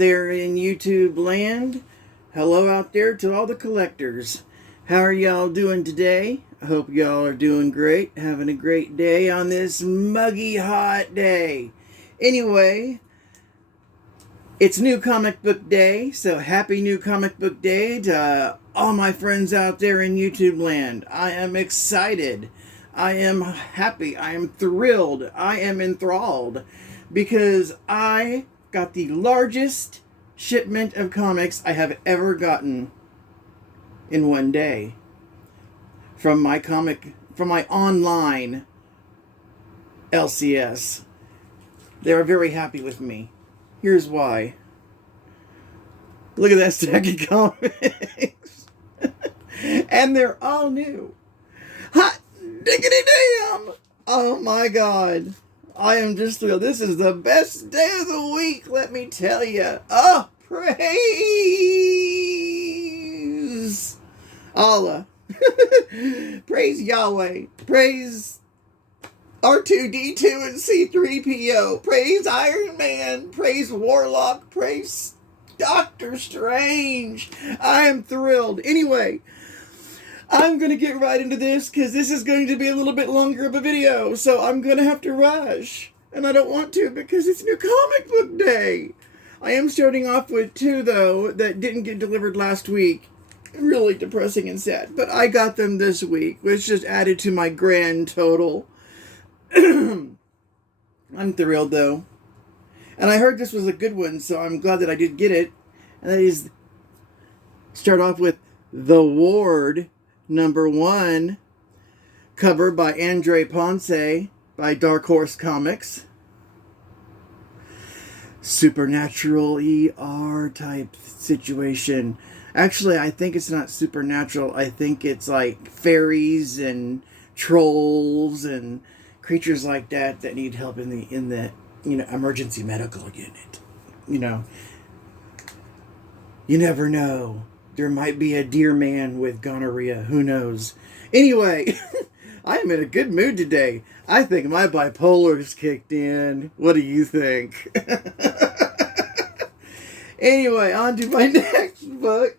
there in YouTube land. Hello out there to all the collectors. How are y'all doing today? I hope y'all are doing great, having a great day on this muggy hot day. Anyway, it's New Comic Book Day, so happy New Comic Book Day to all my friends out there in YouTube land. I am excited. I am happy. I am thrilled. I am enthralled because I got the largest shipment of comics I have ever gotten in one day from my online LCS. They are very happy with me. Here's why. Look at that stack of comics. And they're all new. Hot diggity damn! Oh my god. I am just thrilled. This is the best day of the week, let me tell you. Oh, praise Allah. Praise Yahweh. Praise R2-D2 and C3PO. Praise Iron Man. Praise Warlock. Praise Doctor Strange. I am thrilled. Anyway, I'm going to get right into this because this is going to be a little bit longer of a video. So I'm going to have to rush. And I don't want to because it's New Comic Book Day. I am starting off with two, though, that didn't get delivered last week. Really depressing and sad. But I got them this week, which just added to my grand total. I'm thrilled, though. And I heard this was a good one, so I'm glad that I did get it. And that is, start off with The Ward, #1, cover by Andre Ponce by Dark Horse Comics. Supernatural ER type situation. Actually, I think it's not supernatural. I think it's like fairies and trolls and creatures like that need help in the emergency medical unit. You never know. There might be a deer man with gonorrhea. Who knows? Anyway, I am in a good mood today. I think my bipolar's kicked in. What do you think? Anyway, on to my next book.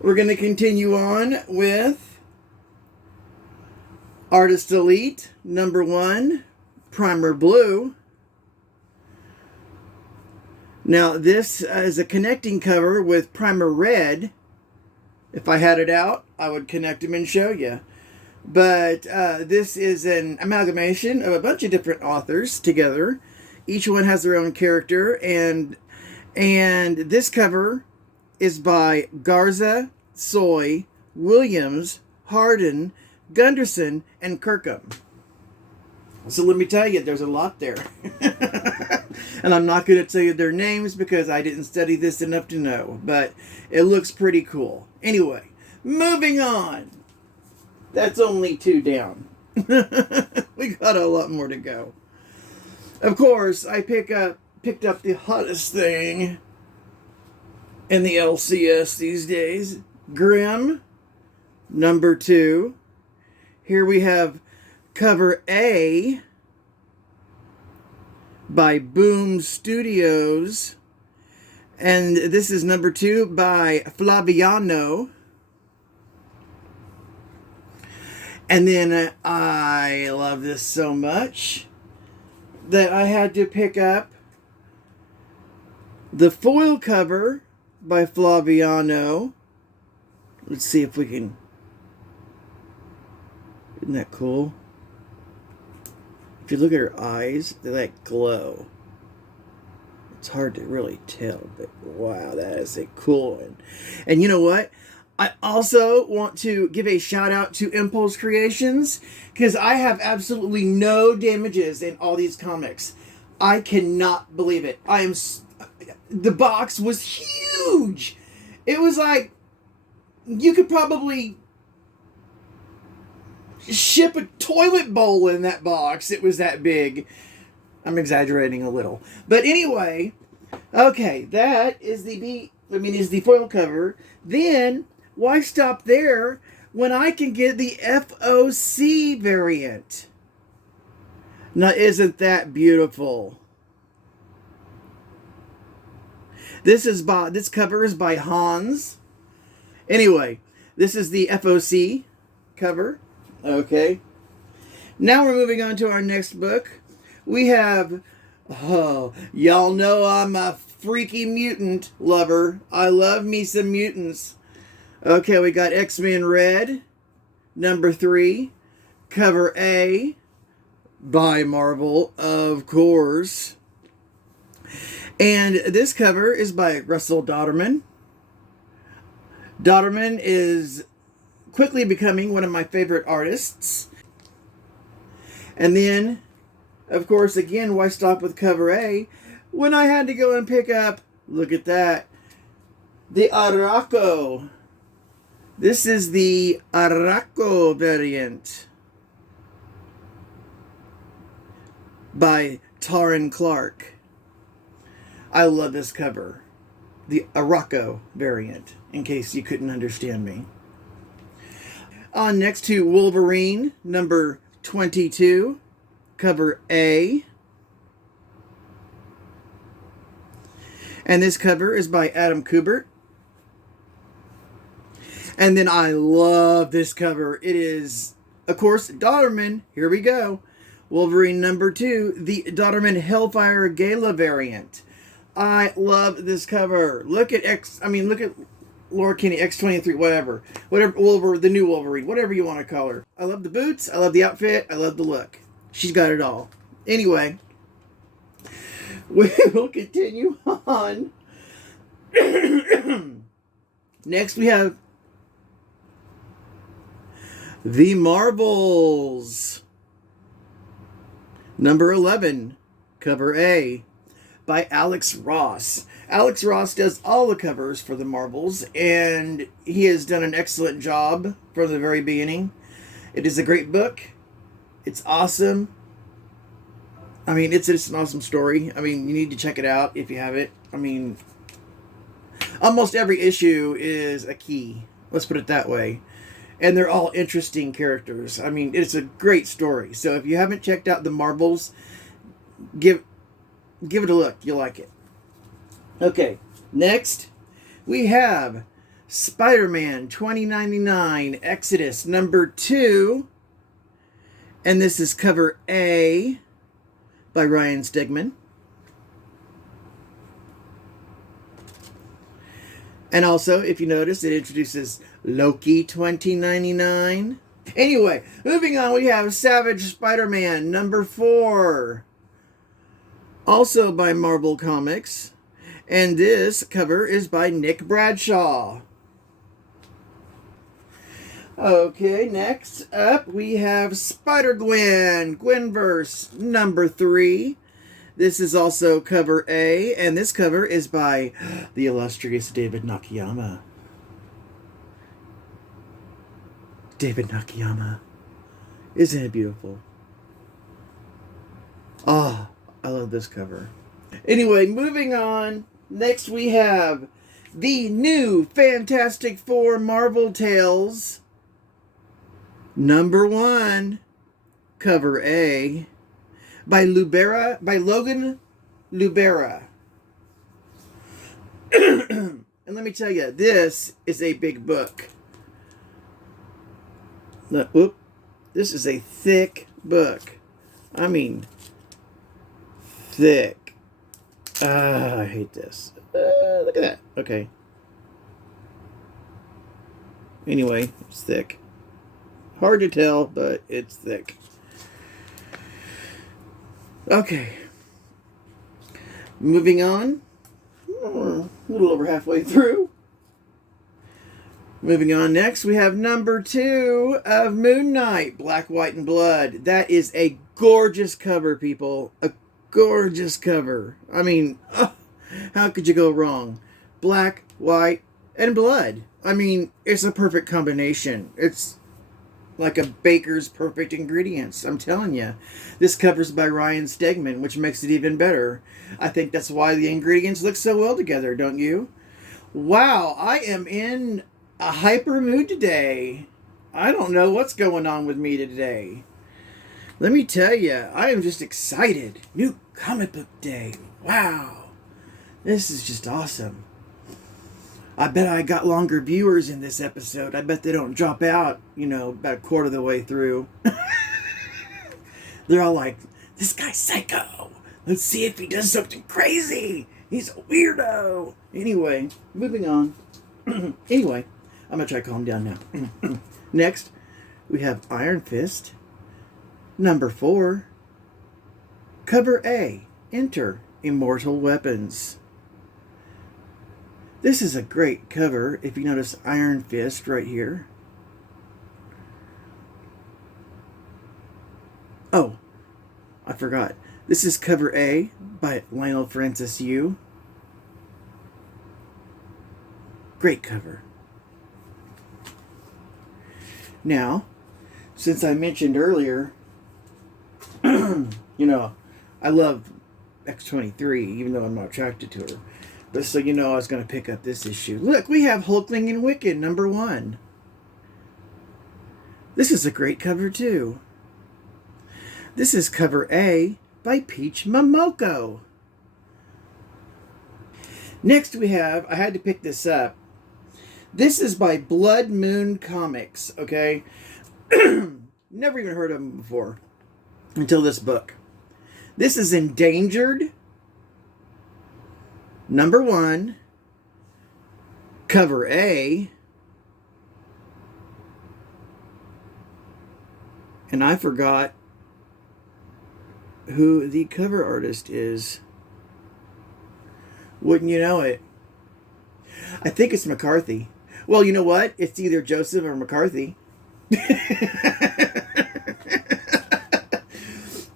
We're going to continue on with Artist Elite, #1, Primer Blue. Now, this is a connecting cover with Primer Red. If I had it out, I would connect them and show you. But this is an amalgamation of a bunch of different authors together. Each one has their own character, and this cover is by Garza, Soy, Williams, Hardin, Gunderson, and Kirkham. So let me tell you, there's a lot there. And I'm not going to tell you their names because I didn't study this enough to know. But it looks pretty cool. Anyway, moving on. That's only 2 down. We got a lot more to go. Of course, I picked up the hottest thing in the LCS these days. Grimm, #2. Here we have cover A by Boom Studios. And this is #2 by Flaviano. And then I love this so much that I had to pick up the foil cover by Flaviano. Let's see if we can... Isn't that cool? If you look at her eyes, they like glow. It's hard to really tell, but wow, that is a cool one. And you know what? I also want to give a shout out to Impulse Creations because I have absolutely no damages in all these comics. I cannot believe it. The box was huge. It was like you could probably ship a toilet bowl in that box. It was that big. I'm exaggerating a little. But anyway, okay, that is the foil cover. Then why stop there when I can get the FOC variant? Now, isn't that beautiful? This cover is by Hans. Anyway, this is the FOC cover. Okay. Now we're moving on to our next book. We have, y'all know I'm a freaky mutant lover. I love me some mutants. Okay, we got X-Men Red, number 3, cover A, by Marvel, of course. And this cover is by Russell Dodderman. Dodderman is quickly becoming one of my favorite artists. And then, of course, again, why stop with cover A when I had to go and pick up, look at that, the Arakko. This is the Arakko variant by Taryn Clark. I love this cover. The Arakko variant, in case you couldn't understand me. On next to Wolverine, number 22, cover A. And this cover is by Adam Kubert. And then I love this cover. It is, of course, Dodderman. Here we go. Wolverine number 2, the Dodderman Hellfire Gala variant. I love this cover. Look at Laura Kinney, X-23, whatever, the new Wolverine, whatever you want to call her. I love the boots, I love the outfit, I love the look. She's got it all. Anyway, we will continue on. Next we have The Marvels, number 11, cover A, by Alex Ross. Alex Ross does all the covers for the Marvels, and he has done an excellent job from the very beginning. It is a great book. It's awesome. I mean, it's just an awesome story. I mean, you need to check it out if you haven't. I mean, almost every issue is a key. Let's put it that way. And they're all interesting characters. I mean, it's a great story. So if you haven't checked out the Marvels, give it a look. You'll like it. Okay, next we have Spider-Man 2099 Exodus number 2. And this is cover A by Ryan Stegman. And also, if you notice, it introduces Loki 2099. Anyway, moving on, we have Savage Spider-Man number 4. Also by Marvel Comics. And this cover is by Nick Bradshaw. Okay, next up we have Spider-Gwen, Gwenverse number 3. This is also cover A, and this cover is by the illustrious David Nakayama. David Nakayama. Isn't it beautiful? Ah, I love this cover. Anyway, moving on. Next we have the new Fantastic Four Marvel Tales number 1, cover A, by Logan Lubera. And let me tell you, this is a big book. This is a thick book. I mean, thick. I hate this. Look at that. Okay. Anyway, it's thick. Hard to tell, but it's thick. Okay. Moving on. A little over halfway through. Moving on next, we have number 2 of Moon Knight, Black, White, and Blood. That is a gorgeous cover, people. A gorgeous cover. I mean, how could you go wrong? Black, white, and blood. I mean, it's a perfect combination. It's like a baker's perfect ingredients. I'm telling you. This cover's by Ryan Stegman, which makes it even better. I think that's why the ingredients look so well together, don't you? Wow, I am in a hyper mood today. I don't know what's going on with me today. Let me tell you, I am just excited. New comic book day. Wow. This is just awesome. I bet I got longer viewers in this episode. I bet they don't drop out, about a quarter of the way through. They're all like, this guy's psycho. Let's see if he does something crazy. He's a weirdo. Anyway, moving on. Anyway, I'm going to try to calm down now. Next, we have Iron Fist. Number 4. Cover A. Enter Immortal Weapons. This is a great cover. If you notice Iron Fist right here. Oh, I forgot. This is cover A by Lionel Francis Yu. Great cover. Now, since I mentioned earlier, I love X-23, even though I'm not attracted to her. But so I was going to pick up this issue. Look, we have Hulkling and Wiccan, number 1. This is a great cover, too. This is cover A by Peach Momoko. Next we have, I had to pick this up. This is by Blood Moon Comics, okay? Never even heard of them before until this book. This is Endangered, number 1, cover A. And I forgot who the cover artist is. Wouldn't you know it? I think it's McCarthy. Well, you know what? It's either Joseph or McCarthy.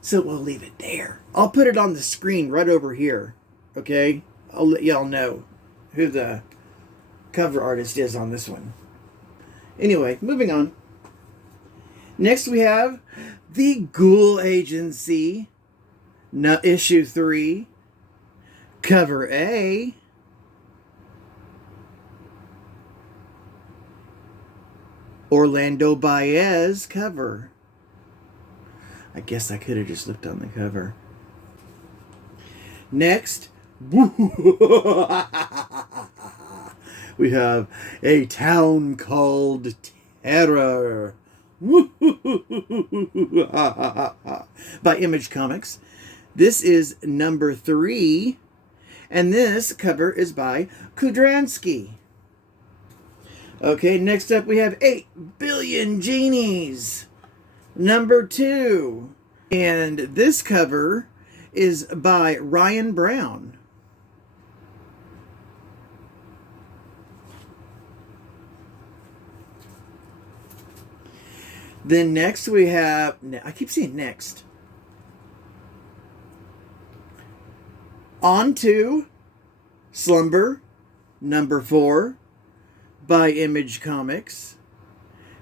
So we'll leave it there. I'll put it on the screen right over here. Okay? I'll let y'all know who the cover artist is on this one. Anyway, moving on. Next we have The Ghoul Agency, issue 3, cover A. Orlando Baez cover. I guess I could have just looked on the cover. Next, we have A Town Called Terror by Image Comics. This is number 3, and this cover is by Kudransky. Okay, next up we have 8 Billion Genies, number 2. And this cover is by Ryan Brown. Then next we have, I keep saying next. On to Slumber, number 4. By Image Comics.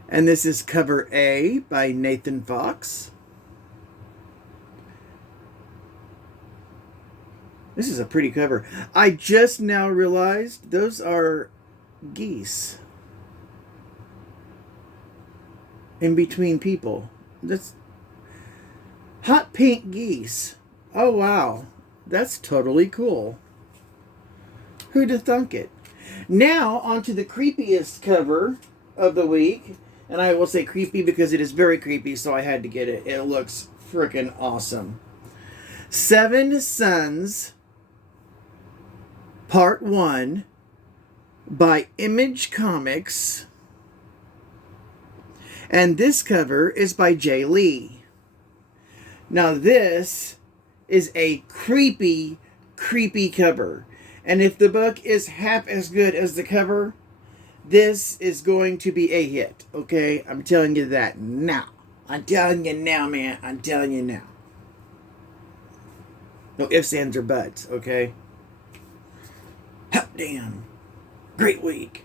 And this is cover A by Nathan Fox. This is a pretty cover. I just now realized those are geese. In between people. That's hot pink geese. Oh wow. That's totally cool. Who'd have thunk it? Now, on to the creepiest cover of the week. And I will say creepy because it is very creepy, so I had to get it. It looks freaking awesome. 7 Sons, Part 1, by Image Comics. And this cover is by Jay Lee. Now, this is a creepy, creepy cover. And if the book is half as good as the cover, this is going to be a hit, okay? I'm telling you that now. I'm telling you now, man. I'm telling you now. No ifs, ands, or buts, okay? Hot damn. Great week.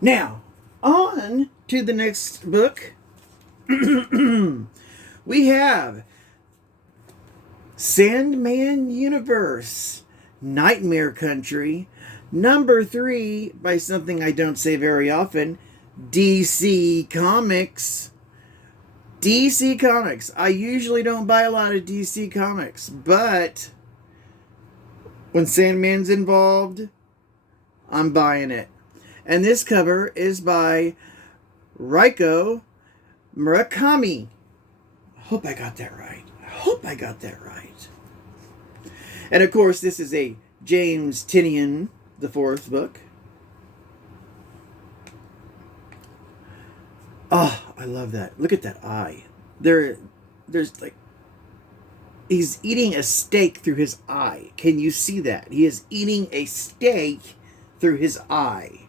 Now, on to the next book. We have Sandman Universe, Nightmare Country, number 3 by something I don't say very often, DC Comics. DC Comics. I usually don't buy a lot of DC Comics, but When Sandman's involved, I'm buying it. And this cover is by Reiko Murakami. I hope I got that right. And of course, this is a James Tinian, the fourth book. Oh, I love that. Look at that eye. There's like, he's eating a steak through his eye. Can you see that? He is eating a steak through his eye.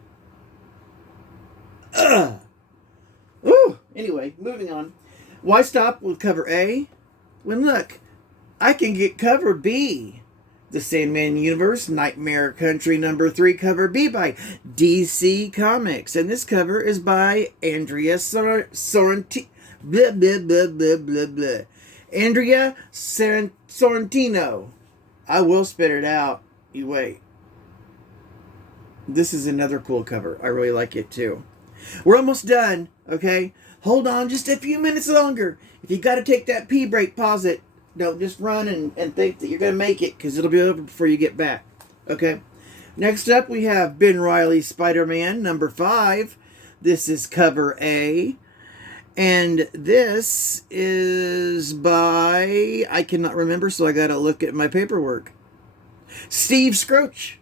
Ugh. Ooh. Anyway, moving on. Why stop with cover A? When look, I can get cover B. The Sandman Universe, Nightmare Country #3, cover B by DC Comics. And this cover is by Andrea Sorrentino. Blah, blah, blah, blah, blah, blah. Andrea Sorrentino. I will spit it out. You wait. This is another cool cover. I really like it too. We're almost done, okay? Hold on just a few minutes longer. If you got to take that pee break, pause it. Don't just run and think that you're going to make it, because it'll be over before you get back. Okay? Next up, we have Ben Reilly's Spider-Man #5. This is cover A. And this is by, I cannot remember, so I got to look at my paperwork. Steve Scroce.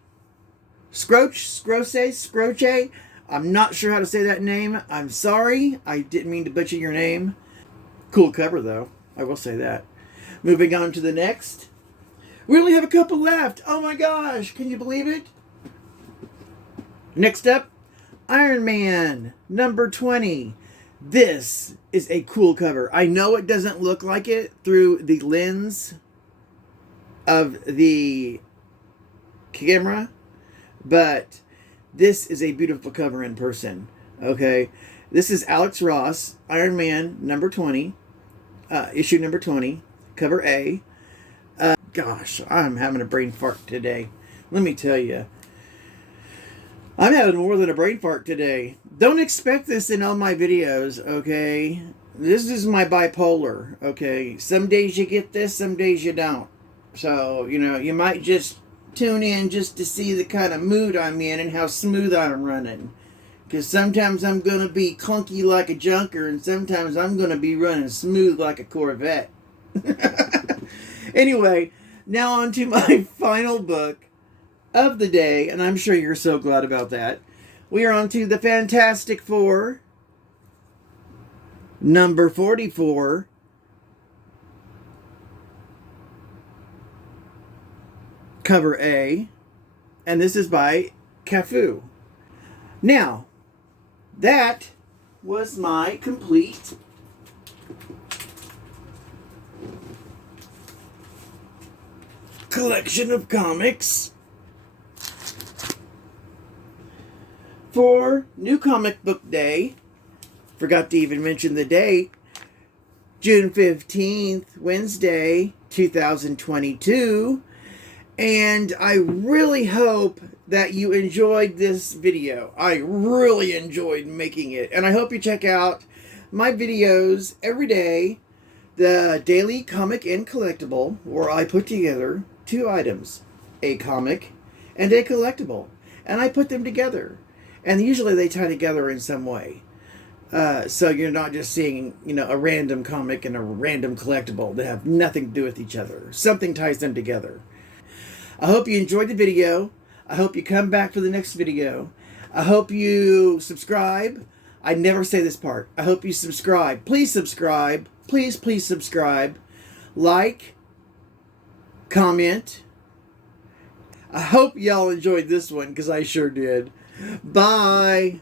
Scroce. I'm not sure how to say that name. I'm sorry. I didn't mean to butcher your name. Cool cover, though. I will say that. Moving on to the next. We only have a couple left. Oh my gosh. Can you believe it? Next up, Iron Man #20. This is a cool cover. I know it doesn't look like it through the lens of the camera, but this is a beautiful cover in person. Okay, this is Alex Ross, Iron Man #20, issue #20, cover A. Gosh, I'm having a brain fart today. Let me tell you. I'm having more than a brain fart today. Don't expect this in all my videos, okay? This is my bipolar, okay? Some days you get this, some days you don't. So, you know, you might just tune in just to see the kind of mood I'm in and how smooth I'm running. Because sometimes I'm going to be clunky like a junker, and sometimes I'm going to be running smooth like a Corvette. Anyway, now on to my final book of the day, and I'm sure you're so glad about that. We are on to the Fantastic Four, #44, cover A, and this is by Cafu. Now, that was my complete collection of comics for New Comic Book Day. Forgot to even mention the date. June 15th, Wednesday, 2022. And I really hope that you enjoyed this video. I really enjoyed making it. And I hope you check out my videos every day. The Daily Comic and Collectible, where I put together 2 items. A comic and a collectible. And I put them together. And usually they tie together in some way. So you're not just seeing, you know, a random comic and a random collectible that have nothing to do with each other. Something ties them together. I hope you enjoyed the video. I hope you come back for the next video. I hope you subscribe. I never say this part. I hope you subscribe. Please subscribe. Please subscribe. Like. Comment. I hope y'all enjoyed this one, because I sure did. Bye.